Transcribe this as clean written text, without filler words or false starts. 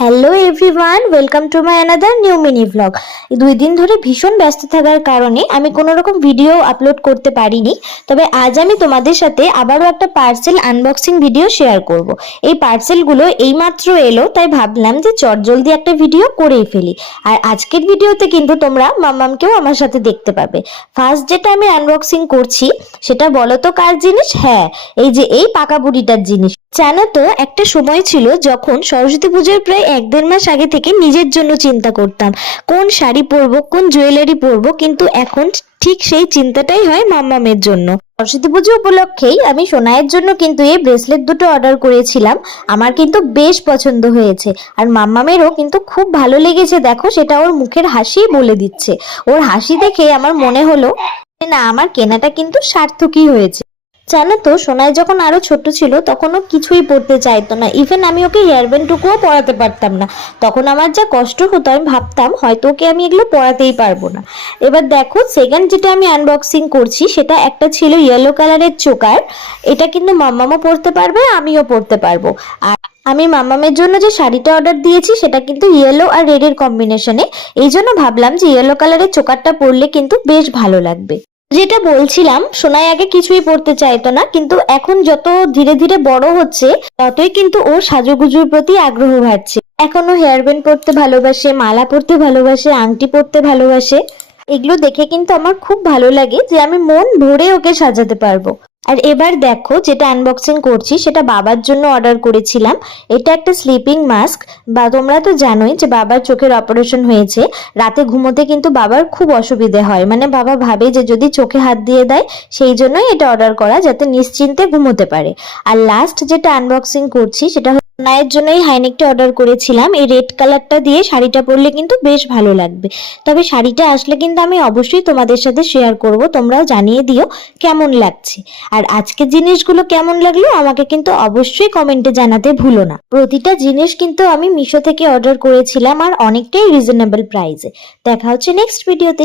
Hello everyone, welcome to my another new mini vlog. 2 দিন ধরে ভীষণ ব্যস্ত থাকার কারণে আমি কোনো রকম ভিডিও আপলোড করতে পারিনি। তবে আজ আমি তোমাদের সাথে আবারও একটা পার্সেল আনবক্সিং ভিডিও শেয়ার করব। এই পার্সেলগুলো এইমাত্র এলো, তাই ভাবলাম যে চটজলদি একটা ভিডিও করেই ফেলি। আর আজকের ভিডিওতে কিন্তু তোমরা মাম্মামকেও আমার সাথে দেখতে পাবে। ফার্স্ট যেটা আমি আনবক্সিং করছি সেটা বলো তো কার জিনিস? হ্যাঁ, এই পাকা বুড়িটার জিনিস। জানো তো, একটা সময় ছিল যখন সরস্বতী পুজোর প্রায় 1-1.5 মাস আগে থেকে নিজের জন্য চিন্তা করতাম কোন শাড়ি পরবো, কোন জুয়েলারি পরবো, কিন্তু এখন ঠিক সেই চিন্তাটাই হয় মাম্মামের জন্য। সরস্বতী পুজো উপলক্ষেই আমি সোনাইয়ের জন্য কিন্তু এই ব্রেসলেট দুটো অর্ডার করেছিলাম। আমার কিন্তু বেশ পছন্দ হয়েছে, আর মাম্মামেরও কিন্তু খুব ভালো লেগেছে। দেখো, সেটা ওর মুখের হাসিই বলে দিচ্ছে। ওর হাসি দেখে আমার মনে হলো না, আমার কেনাটা কিন্তু সার্থকই হয়েছে। জানো তো, সোনাই যখন আরো ছোট ছিল তখন ও কিছুই পড়তে চাইতো না। ইভেন আমি ওকে হেয়ার ব্যান্ডটুকুও পরাতে পারতাম না। তখন আমার যা কষ্ট হতো, আমি ভাবতাম হয়তো ওকে আমি এগুলো পরাতেই পারবো না। এবার দেখো, সেকেন্ড যেটা আমি আনবক্সিং করছি সেটা একটা ছিল ইয়েলো কালারের চোকার। এটা কিন্তু মাম্মামও পরতে পারবে, আমিও পরতে পারবো। আর আমি মাম্মামের জন্য যে শাড়িটা অর্ডার দিয়েছি সেটা কিন্তু ইয়েলো আর রেডের কম্বিনেশনে। এই জন্য ভাবলাম যে ইয়েলো কালারের চোকারটা পরলে কিন্তু বেশ ভালো লাগবে। যেটা বলছিলাম, সোনাই আগে কিছুই পড়তে চাইতো না, কিন্তু এখন যত ধীরে ধীরে বড় হচ্ছে ততই কিন্তু ও সাজুগুজুর প্রতি আগ্রহ বাড়ছে। এখনো হেয়ার ব্যান্ড পরতে ভালোবাসে, মালা পরতে ভালোবাসে, আংটি পরতে ভালোবাসে। এগুলো দেখে কিন্তু আমার খুব ভালো লাগে যে আমি মন ভরে ওকে সাজাতে পারবো। আর এবার দেখো, যেটা আনবক্সিং করছি সেটা বাবার জন্য অর্ডার করেছিলাম। এটা একটা স্লিপিং মাস্ক। বা তোমরা তো জানোই যে বাবার চোখের অপারেশন হয়েছে। রাতে ঘুমোতে কিন্তু বাবার খুব অসুবিধে হয়, মানে বাবা ভাবে যে যদি চোখে হাত দিয়ে দেয়, সেই জন্যই এটা অর্ডার করা, যাতে নিশ্চিন্তে ঘুমোতে পারে। আর লাস্ট যেটা আনবক্সিং করছি সেটা নায়ের জন্য এই হাইনেকটা অর্ডার করেছিলাম। এই রেড কালারটা দিয়ে শাড়িটা পরলে কিন্তু বেশ ভালো লাগবে। তবে শাড়িটা আসলে কিন্তু আমি অবশ্যই তোমাদের সাথে শেয়ার করব, তোমরাও জানিয়ে দিও কেমন লাগছে। আর আজকের জিনিসগুলো কেমন লাগলো আমাকে কিন্তু অবশ্যই কমেন্টে জানাতে ভুলো না। প্রতিটা জিনিস কিন্তু আমি মিশো থেকে অর্ডার করেছিলাম, আর অনেকটাই রিজনেবল প্রাইসে। দেখা হচ্ছে নেক্সট ভিডিওতে।